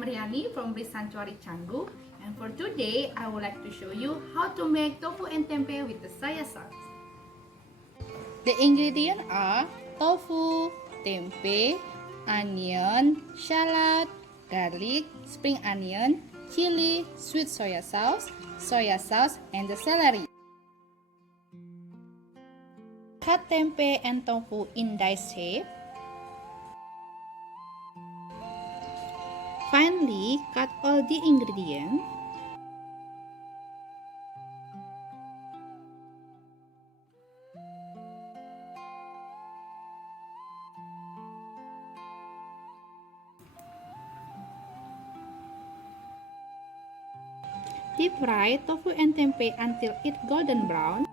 I'm Riani from Bliss Canggu, and for today I would like to show you how to make tofu and tempeh with the soy sauce. The ingredients are tofu, tempeh, onion, shallot, garlic, spring onion, chili, sweet soy sauce, and the celery. Cut tempeh and tofu in dice shape. Finally, cut all the ingredients. Deep fry tofu and tempeh until it golden brown.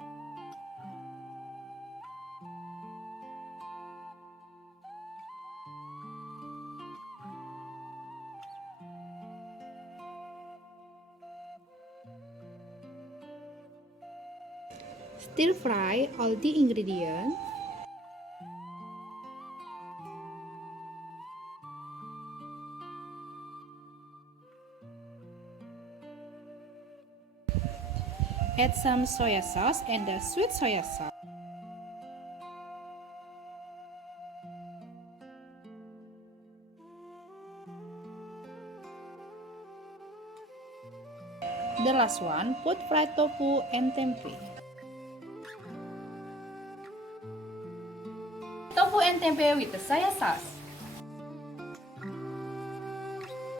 Stir fry all the ingredients. Add some soy sauce and the sweet soy sauce. The last one, put fried tofu and tempeh. Tofu and tempeh with the soy sauce.